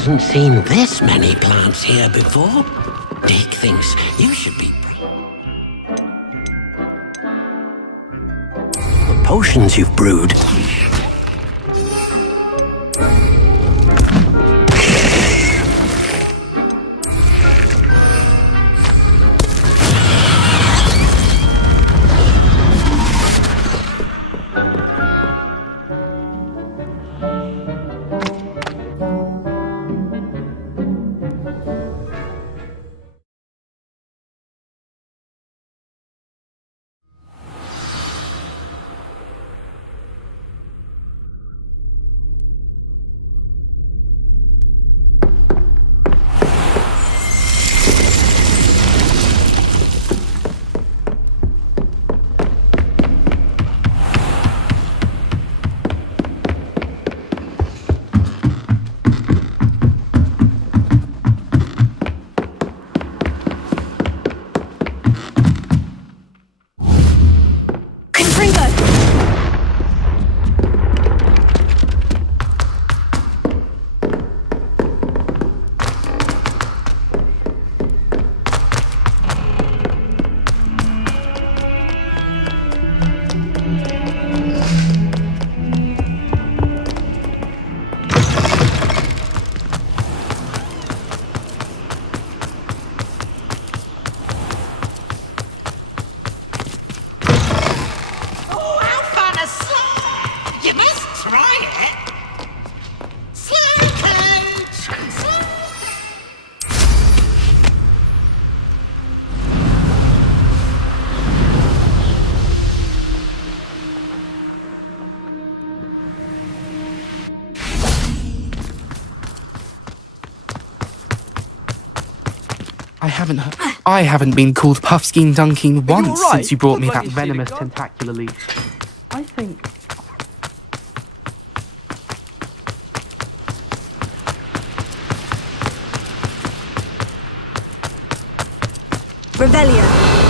hasn't seen this many plants here before. Dick thinks you should be the potions you've brewed. I haven't been called Puffskein Dunking once right? since you brought me Look like that you've seen a venomous god. tentacular leaf. I think... Revelio.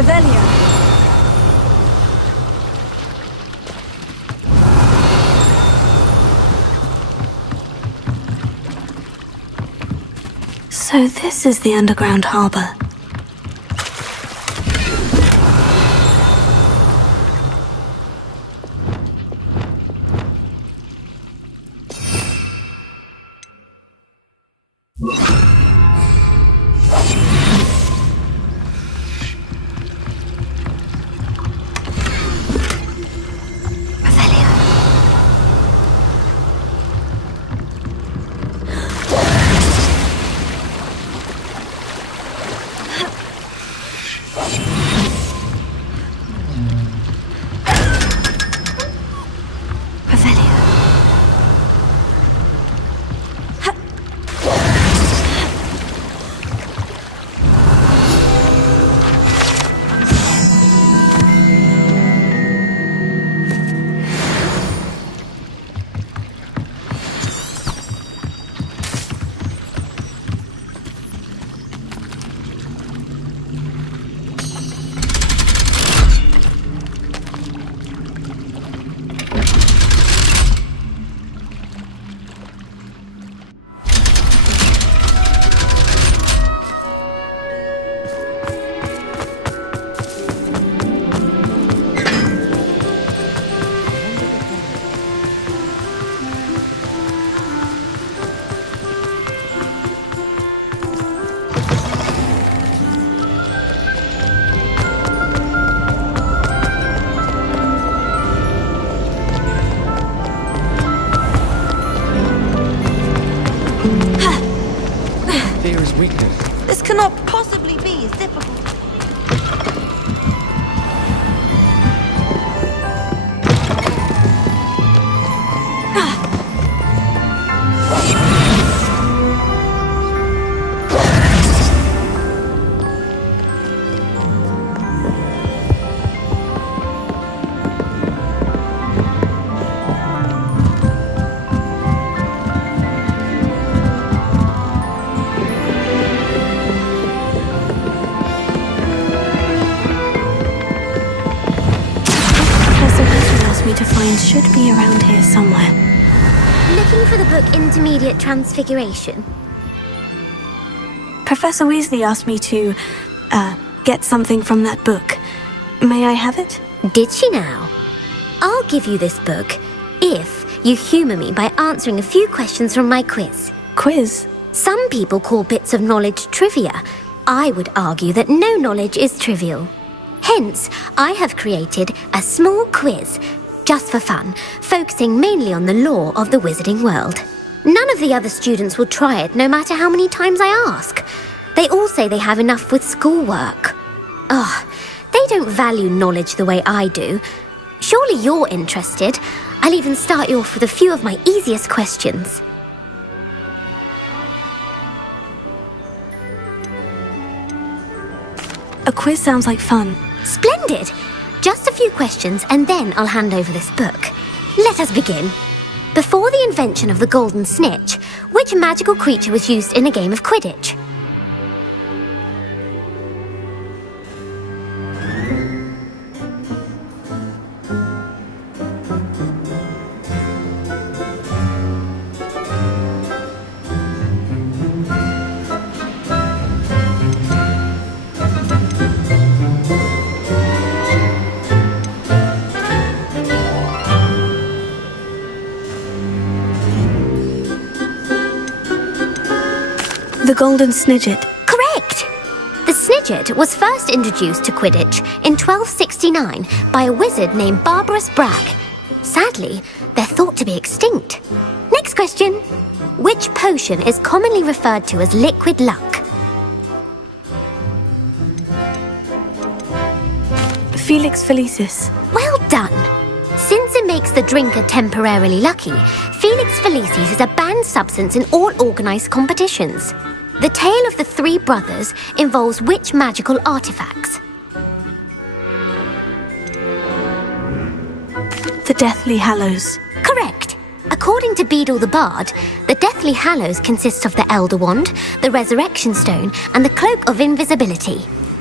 Revelio. So this is the underground harbour. to find should be around here somewhere. Looking for the book Intermediate Transfiguration? Professor Weasley asked me to, get something from that book. May I have it? Did she now? I'll give you this book if you humour me by answering a few questions from my quiz. Quiz? Some people call bits of knowledge trivia. I would argue that no knowledge is trivial. Hence, I have created a small quiz, just for fun, focusing mainly on the lore of the wizarding world. None of the other students will try it, no matter how many times I ask. They all say they have enough with schoolwork. They don't value knowledge the way I do. Surely you're interested. I'll even start you off with a few of my easiest questions. A quiz sounds like fun. Splendid! Just a few questions and then I'll hand over this book. Let us begin. Before the invention of the golden snitch, which magical creature was used in a game of Quidditch? The golden snidget. Correct! The snidget was first introduced to Quidditch in 1269 by a wizard named Barbarous Bragg. Sadly, they're thought to be extinct. Next question. Which potion is commonly referred to as liquid luck? Felix Felicis. Well done! Since it makes the drinker temporarily lucky, Felix Felicis is a banned substance in all organised competitions. The tale of the three brothers involves which magical artifacts? The Deathly Hallows. Correct! According to Beadle the Bard, the Deathly Hallows consists of the Elder Wand, the Resurrection Stone, and the Cloak of Invisibility.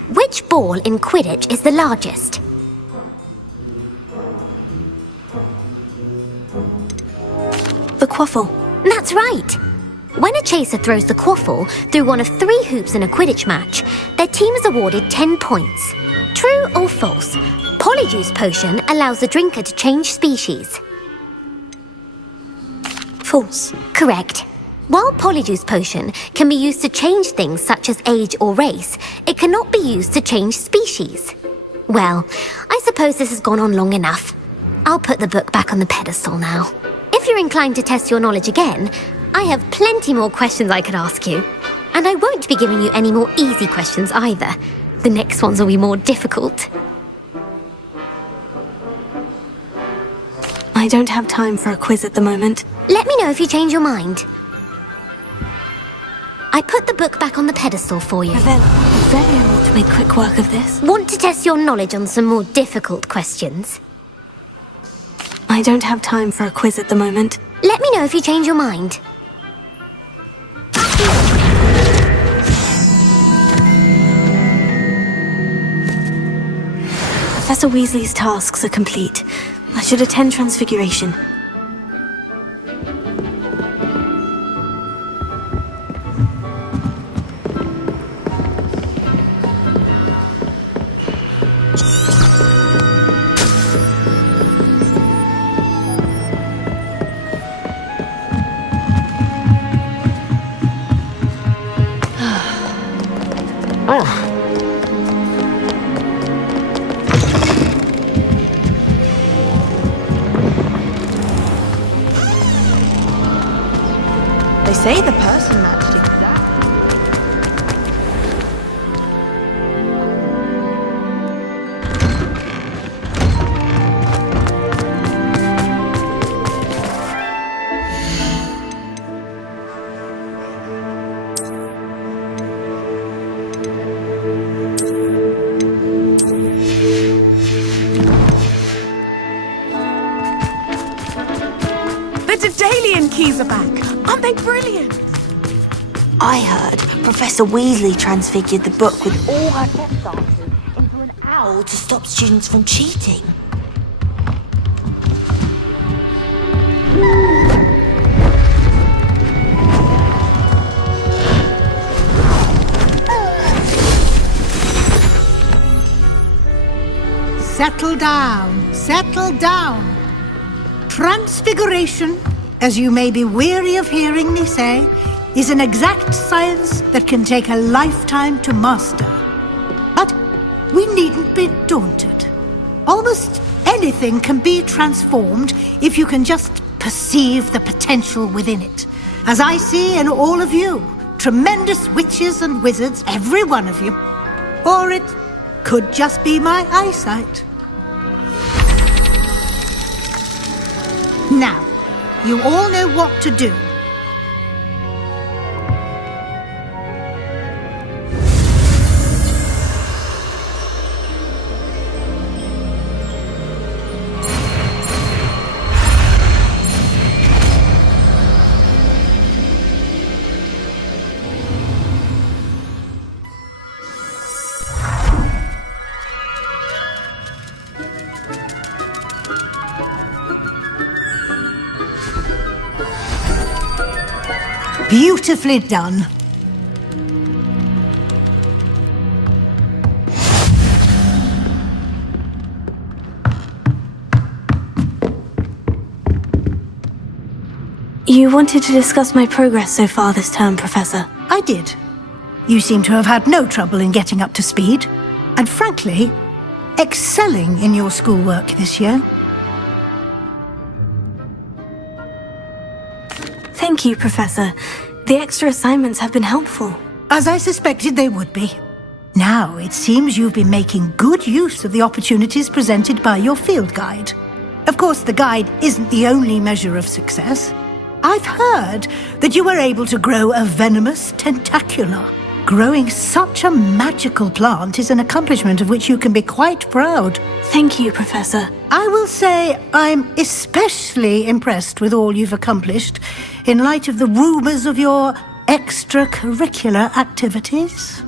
Which ball in Quidditch is the largest? The Quaffle. That's right! When a chaser throws the quaffle through one of 3 hoops in a Quidditch match, their team is awarded 10 points. True or false? Polyjuice Potion allows the drinker to change species. False. Correct. While Polyjuice Potion can be used to change things such as age or race, it cannot be used to change species. Well, I suppose this has gone on long enough. I'll put the book back on the pedestal now. If you're inclined to test your knowledge again, I have plenty more questions I could ask you. And I won't be giving you any more easy questions either. The next ones will be more difficult. I don't have time for a quiz at the moment. Let me know if you change your mind. I put the book back on the pedestal for you. Revelio ought to make quick work of this. Want to test your knowledge on some more difficult questions? I don't have time for a quiz at the moment. Let me know if you change your mind. Professor Weasley's tasks are complete. I should attend Transfiguration. They say the person matched exactly. The Daedalian keys are back. Aren't they brilliant? I heard Professor Weasley transfigured the book with all her test answers into an owl to stop students from cheating. Settle down, settle down. Transfiguration, as you may be weary of hearing me say, is an exact science that can take a lifetime to master. But we needn't be daunted. Almost anything can be transformed if you can just perceive the potential within it. As I see in all of you, tremendous witches and wizards, every one of you. Or it could just be my eyesight. Now, you all know what to do. Beautifully done. You wanted to discuss my progress so far this term, Professor. I did. You seem to have had no trouble in getting up to speed, and frankly, excelling in your schoolwork this year. Thank you, Professor. The extra assignments have been helpful. As I suspected they would be. Now, it seems you've been making good use of the opportunities presented by your field guide. Of course, the guide isn't the only measure of success. I've heard that you were able to grow a venomous tentacula. Growing such a magical plant is an accomplishment of which you can be quite proud. Thank you, Professor. I will say I'm especially impressed with all you've accomplished in light of the rumours of your extracurricular activities.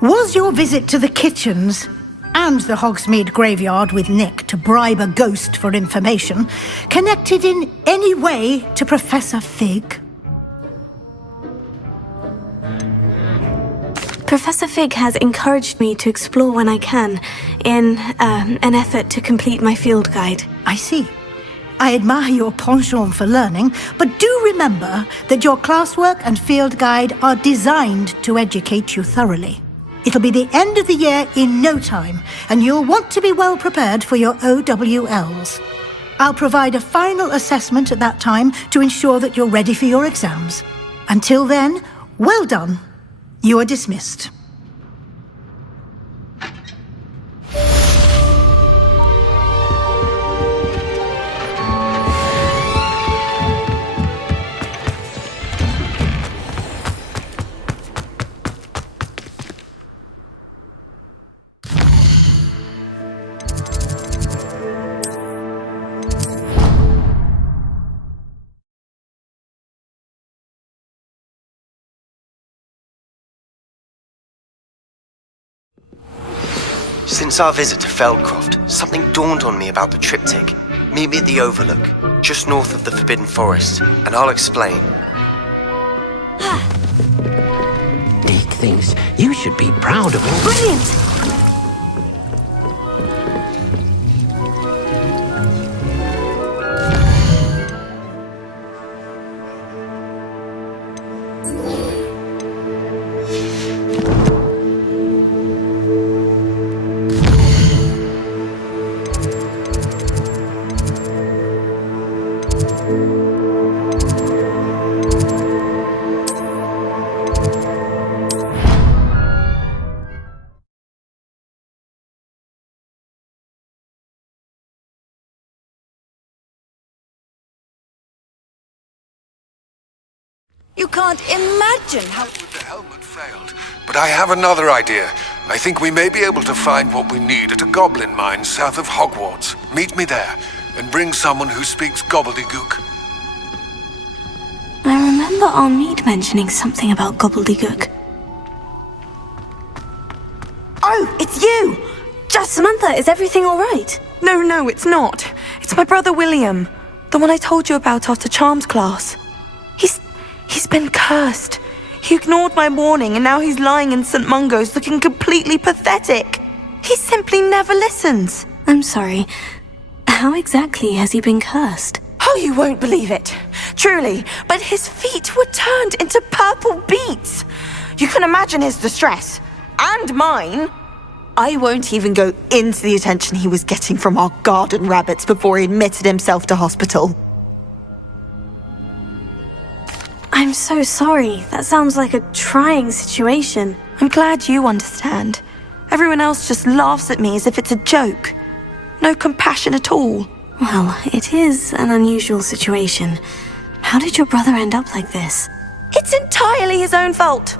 Was your visit to the kitchens and the Hogsmeade graveyard with Nick to bribe a ghost for information connected in any way to Professor Fig? Professor Fig has encouraged me to explore when I can, in an effort to complete my field guide. I see. I admire your penchant for learning, but do remember that your classwork and field guide are designed to educate you thoroughly. It'll be the end of the year in no time, and you'll want to be well prepared for your OWLs. I'll provide a final assessment at that time to ensure that you're ready for your exams. Until then, well done. You are dismissed. Since our visit to Feldcroft, something dawned on me about the triptych. Meet me at the Overlook, just north of the Forbidden Forest, and I'll explain. Dick thinks you should be proud of him. Brilliant! You can't imagine how... The helmet failed, but I have another idea. I think we may be able to find what we need at a goblin mine south of Hogwarts. Meet me there, and bring someone who speaks gobbledygook. I remember Hogsmeade mentioning something about gobbledygook. Oh, it's you! Samantha, is everything all right? No, it's not. It's my brother William. The one I told you about after Charms class. He's been cursed. He ignored my warning and now he's lying in St. Mungo's looking completely pathetic. He simply never listens. I'm sorry. How exactly has he been cursed? Oh, you won't believe it. Truly, but his feet were turned into purple beets. You can imagine his distress. And mine. I won't even go into the attention he was getting from our garden rabbits before he admitted himself to hospital. I'm so sorry. That sounds like a trying situation. I'm glad you understand. Everyone else just laughs at me as if it's a joke. No compassion at all. Well, it is an unusual situation. How did your brother end up like this? It's entirely his own fault.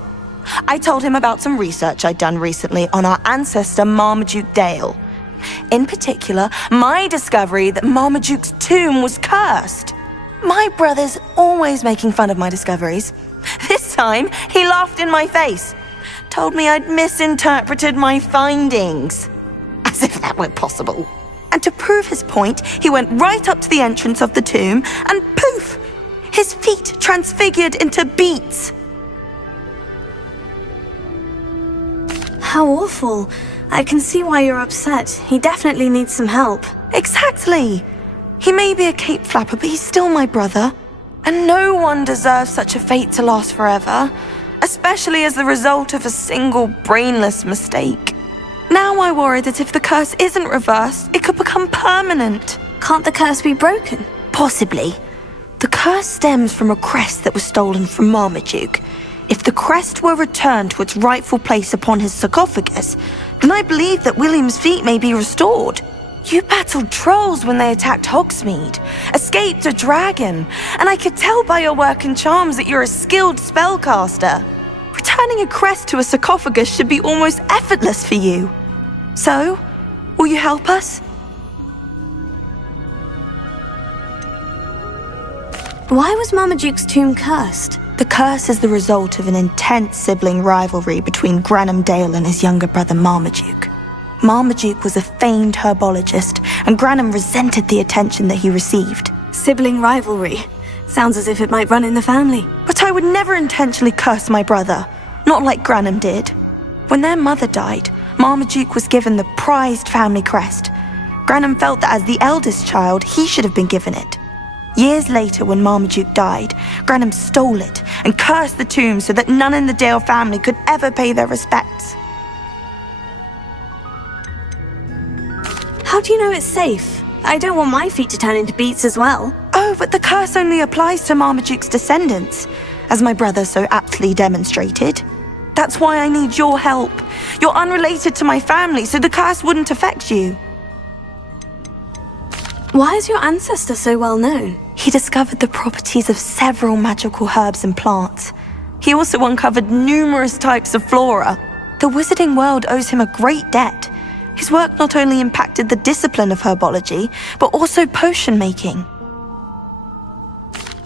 I told him about some research I'd done recently on our ancestor Marmaduke Dale. In particular, my discovery that Marmaduke's tomb was cursed. My brother's always making fun of my discoveries. This time, he laughed in my face. Told me I'd misinterpreted my findings. As if that were possible. And to prove his point, he went right up to the entrance of the tomb and poof! His feet transfigured into beets. How awful. I can see why you're upset. He definitely needs some help. Exactly. He may be a cape flapper, but he's still my brother. And no one deserves such a fate to last forever, especially as the result of a single brainless mistake. Now I worry that if the curse isn't reversed, it could become permanent. Can't the curse be broken? Possibly. The curse stems from a crest that was stolen from Marmaduke. If the crest were returned to its rightful place upon his sarcophagus, then I believe that William's feet may be restored. You battled trolls when they attacked Hogsmeade, escaped a dragon, and I could tell by your work and charms that you're a skilled spellcaster. Returning a crest to a sarcophagus should be almost effortless for you. So, will you help us? Why was Marmaduke's tomb cursed? The curse is the result of an intense sibling rivalry between Granham Dale and his younger brother Marmaduke. Marmaduke was a famed herbologist, and Granham resented the attention that he received. Sibling rivalry. Sounds as if it might run in the family. But I would never intentionally curse my brother, not like Granham did. When their mother died, Marmaduke was given the prized family crest. Granham felt that as the eldest child, he should have been given it. Years later, when Marmaduke died, Granham stole it and cursed the tomb so that none in the Dale family could ever pay their respects. How do you know it's safe? I don't want my feet to turn into beets as well. Oh, but the curse only applies to Marmaduke's descendants, as my brother so aptly demonstrated. That's why I need your help. You're unrelated to my family, so the curse wouldn't affect you. Why is your ancestor so well known? He discovered the properties of several magical herbs and plants. He also uncovered numerous types of flora. The wizarding world owes him a great debt. His work not only impacted the discipline of herbology, but also potion making.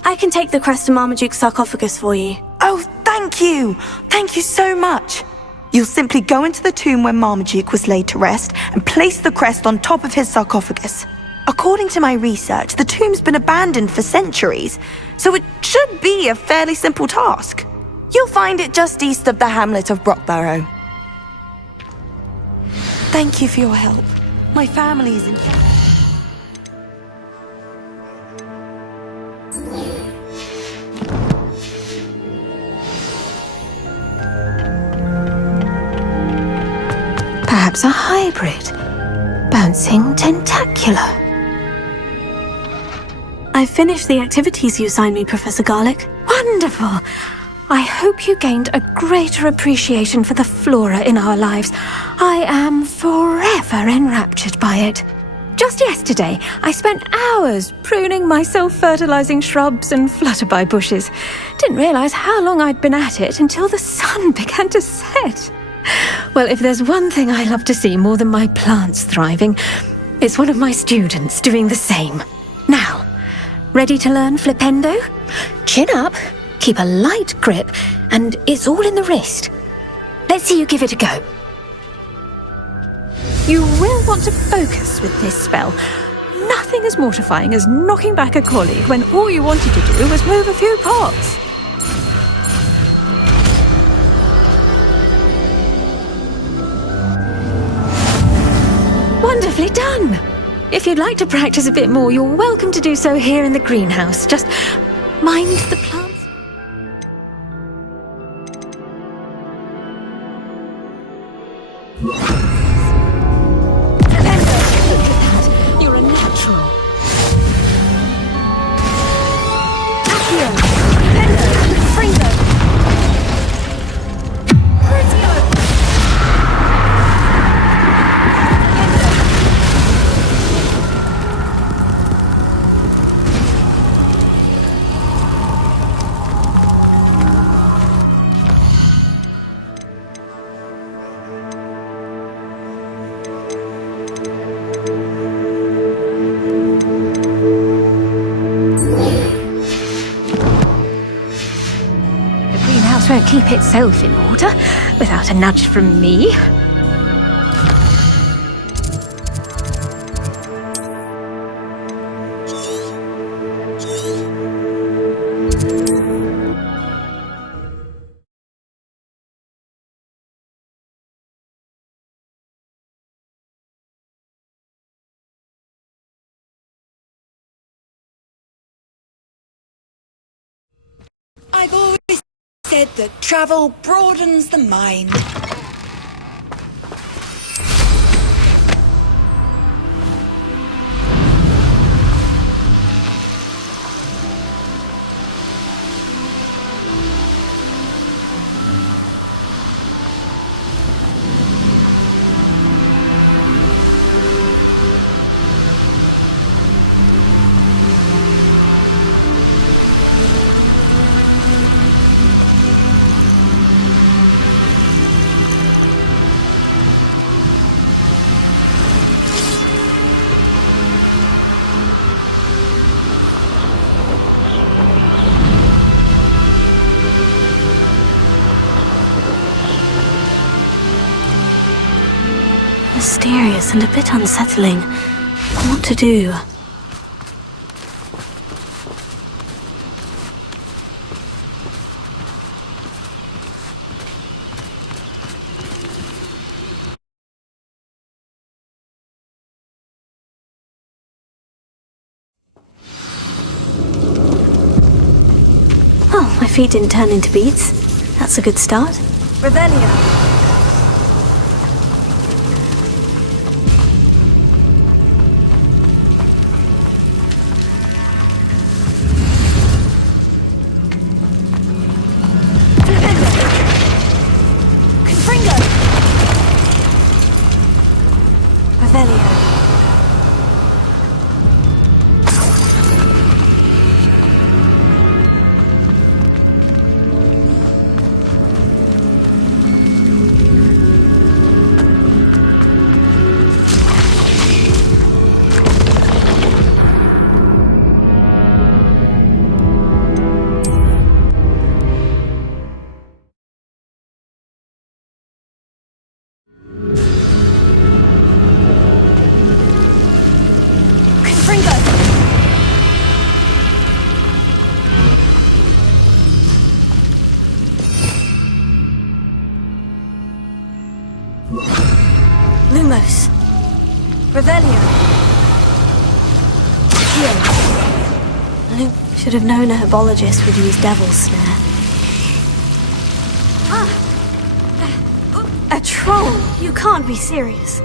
I can take the crest to Marmaduke's sarcophagus for you. Oh, thank you! Thank you so much! You'll simply go into the tomb where Marmaduke was laid to rest and place the crest on top of his sarcophagus. According to my research, the tomb's been abandoned for centuries, so it should be a fairly simple task. You'll find it just east of the hamlet of Brockborough. Thank you for your help. My family is in... Perhaps a hybrid. Bouncing tentacular. I finished the activities you assigned me, Professor Garlick. Wonderful. I hope you gained a greater appreciation for the flora in our lives. I am forever enraptured by it. Just yesterday, I spent hours pruning my self-fertilizing shrubs and flutterby bushes. Didn't realize how long I'd been at it until the sun began to set. Well, if there's one thing I love to see more than my plants thriving, it's one of my students doing the same. Now, ready to learn Flipendo? Chin up, keep a light grip, and it's all in the wrist. Let's see you give it a go. You will want to focus with this spell. Nothing nothing as mortifying as knocking back a colleague when all you wanted to do was move a few pots. Wonderfully done! If you'd like to practice a bit more, you're welcome to do so here in the greenhouse. Just mind the plants. You're a natural. Accio! Pendo! Fringo! Crucio! Won't keep itself in order without a nudge from me. I've always said that travel broadens the mind. Mysterious and a bit unsettling. What to do? Oh, my feet didn't turn into beads. That's a good start. Revelio. Lumos. Revelio. Here. Luke should have known a herbologist would use Devil's Snare. A troll! You can't be serious.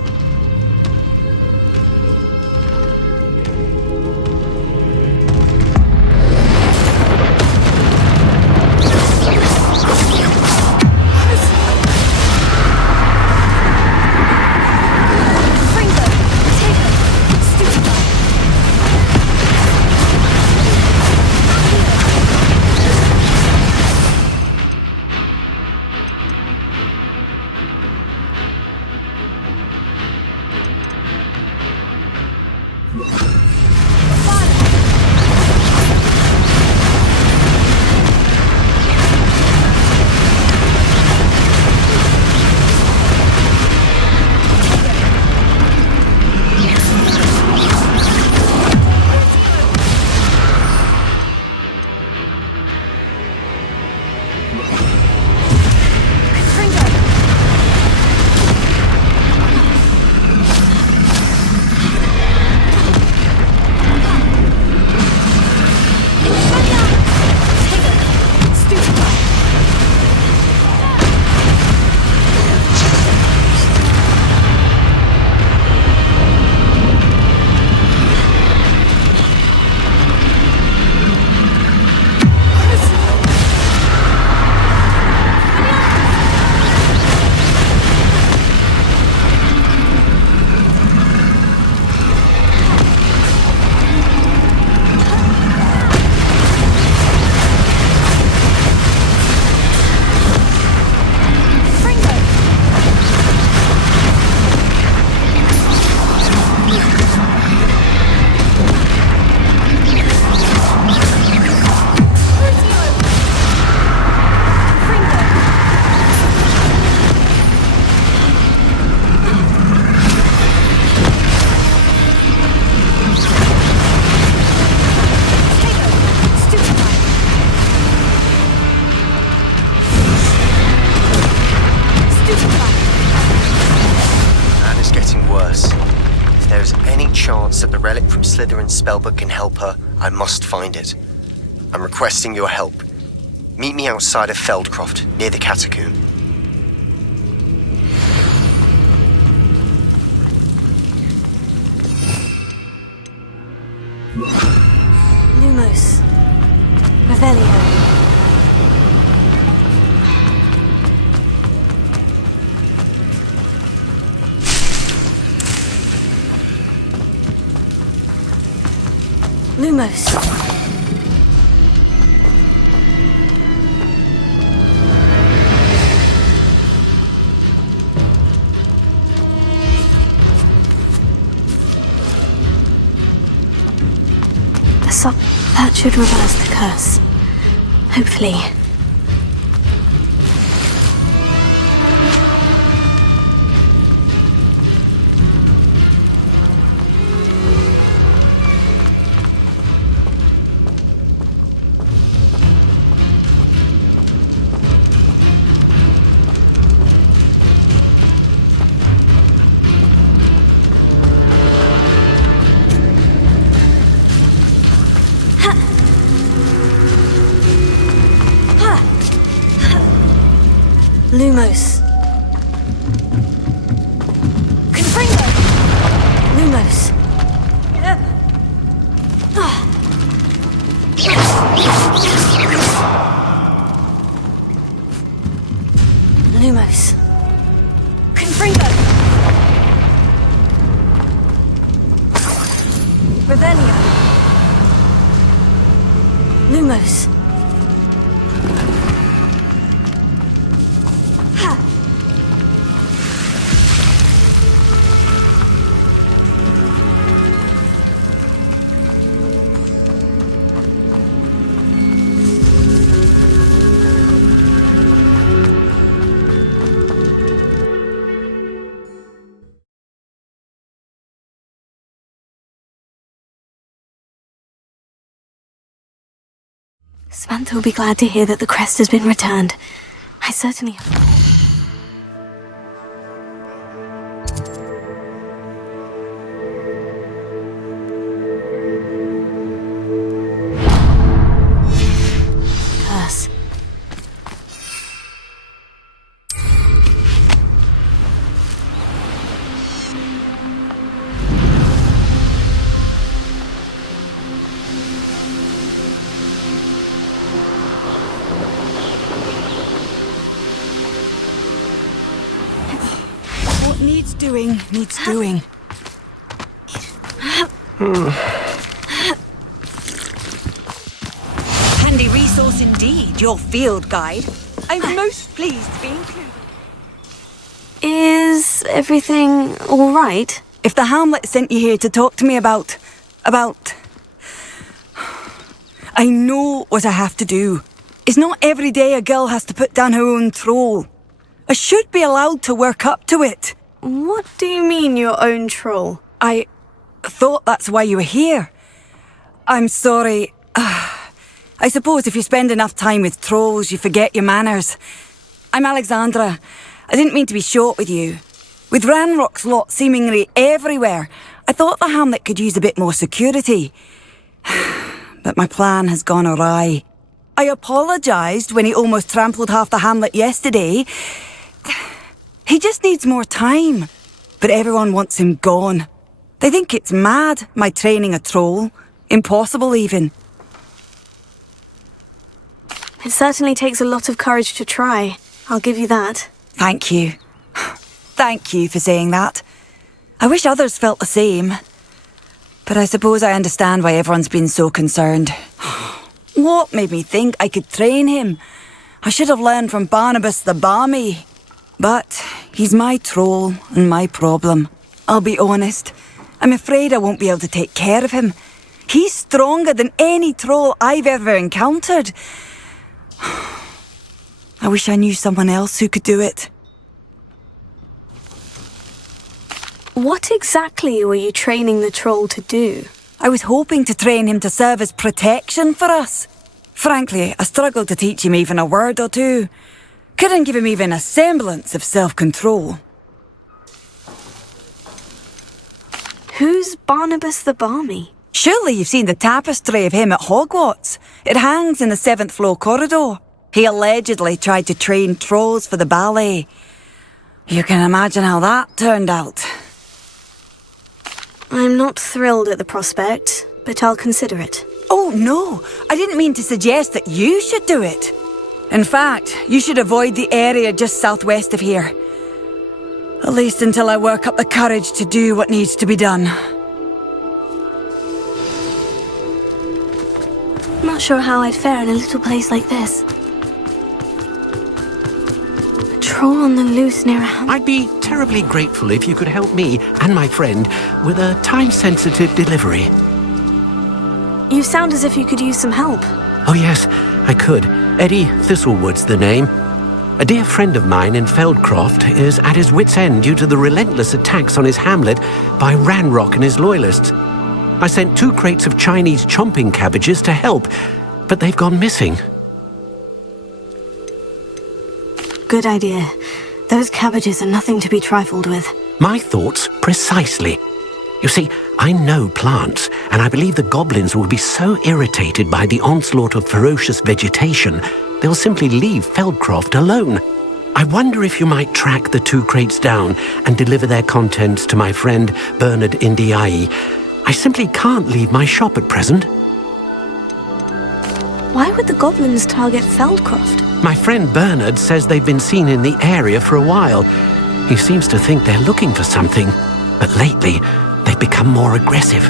relic from Slytherin's spellbook can help her, I must find it. I'm requesting your help. Meet me outside of Feldcroft, near the catacomb. Lumos. Revelio. Lumos. That should reverse the curse. Hopefully. Lumos. Confringo! Lumos. Lumos. Confringo! Revelio. Lumos. Samantha will be glad to hear that the crest has been returned. I certainly hope. Curse. Needs doing. Handy resource indeed, your field guide. I'm most pleased to be included. Is everything all right? If the Hamlet sent you here to talk to me about... I know what I have to do. It's not every day a girl has to put down her own troll. I should be allowed to work up to it. What do you mean, your own troll? I thought that's why you were here. I'm sorry. I suppose if you spend enough time with trolls, you forget your manners. I'm Alexandra. I didn't mean to be short with you. With Ranrock's lot seemingly everywhere, I thought the hamlet could use a bit more security. But my plan has gone awry. I apologised when he almost trampled half the hamlet yesterday. He just needs more time. But everyone wants him gone. They think it's mad, my training a troll. Impossible, even. It certainly takes a lot of courage to try. I'll give you that. Thank you. Thank you for saying that. I wish others felt the same. But I suppose I understand why everyone's been so concerned. What made me think I could train him? I should have learned from Barnabas the Barmy. But he's my troll and my problem. I'll be honest. I'm afraid I won't be able to take care of him. He's stronger than any troll I've ever encountered. I wish I knew someone else who could do it. What exactly were you training the troll to do? I was hoping to train him to serve as protection for us. Frankly, I struggled to teach him even a word or two. Couldn't give him even a semblance of self-control. Who's Barnabas the Balmy? Surely you've seen the tapestry of him at Hogwarts. It hangs in the 7th floor corridor. He allegedly tried to train trolls for the ballet. You can imagine how that turned out. I'm not thrilled at the prospect, but I'll consider it. Oh, no. I didn't mean to suggest that you should do it. In fact, you should avoid the area just southwest of here. At least until I work up the courage to do what needs to be done. Not sure how I'd fare in a little place like this. A troll on the loose near a house. I'd be terribly grateful if you could help me and my friend with a time-sensitive delivery. You sound as if you could use some help. Oh yes, I could. Eddie Thistlewood's the name. A dear friend of mine in Feldcroft is at his wit's end due to the relentless attacks on his hamlet by Ranrock and his loyalists. I sent 2 crates of Chinese chomping cabbages to help, but they've gone missing. Good idea. Those cabbages are nothing to be trifled with. My thoughts precisely. You see, I know plants, and I believe the goblins will be so irritated by the onslaught of ferocious vegetation, they'll simply leave Feldcroft alone. I wonder if you might track the 2 crates down and deliver their contents to my friend Bernard Indiai. I simply can't leave my shop at present. Why would the goblins target Feldcroft? My friend Bernard says they've been seen in the area for a while. He seems to think they're looking for something, but lately they've become more aggressive.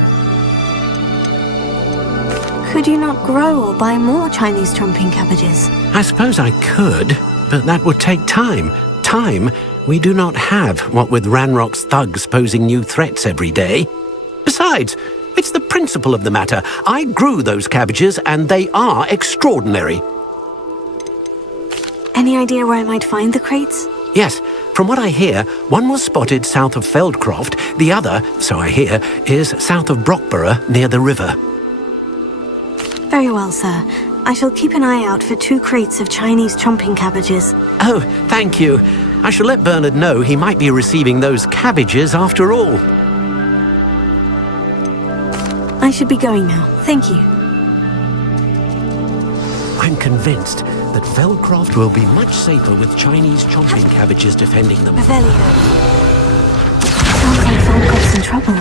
Could you not grow or buy more Chinese chomping cabbages? I suppose I could, but that would take time. Time we do not have, what with Ranrock's thugs posing new threats every day. Besides, it's the principle of the matter. I grew those cabbages and they are extraordinary. Any idea where I might find the crates? Yes, from what I hear, one was spotted south of Feldcroft, the other, so I hear, is south of Brockborough near the river. Very well, sir. I shall keep an eye out for 2 crates of Chinese chomping cabbages. Oh, thank you. I shall let Bernard know he might be receiving those cabbages after all. I should be going now. Thank you. I'm convinced that Feldcroft will be much safer with Chinese chomping cabbages defending them. Revelio. Sounds like Feldcroft's in trouble.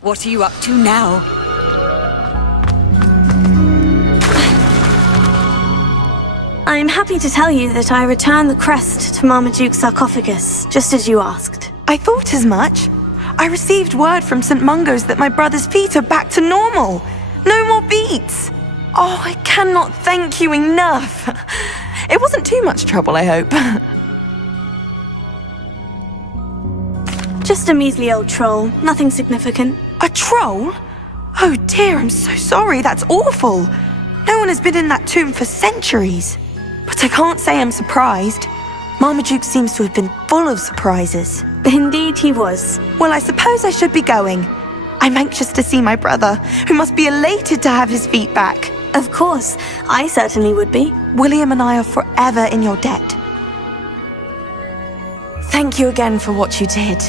What are you up to now? I'm happy to tell you that I returned the crest to Marmaduke's sarcophagus, just as you asked. I thought as much. I received word from St. Mungo's that my brother's feet are back to normal. No more beats. Oh, I cannot thank you enough. It wasn't too much trouble, I hope. Just a measly old troll, nothing significant. A troll? Oh dear, I'm so sorry, that's awful. No one has been in that tomb for centuries. But I can't say I'm surprised. Marmaduke seems to have been full of surprises. Indeed he was. Well, I suppose I should be going. I'm anxious to see my brother, who must be elated to have his feet back. Of course, I certainly would be. William and I are forever in your debt. Thank you again for what you did.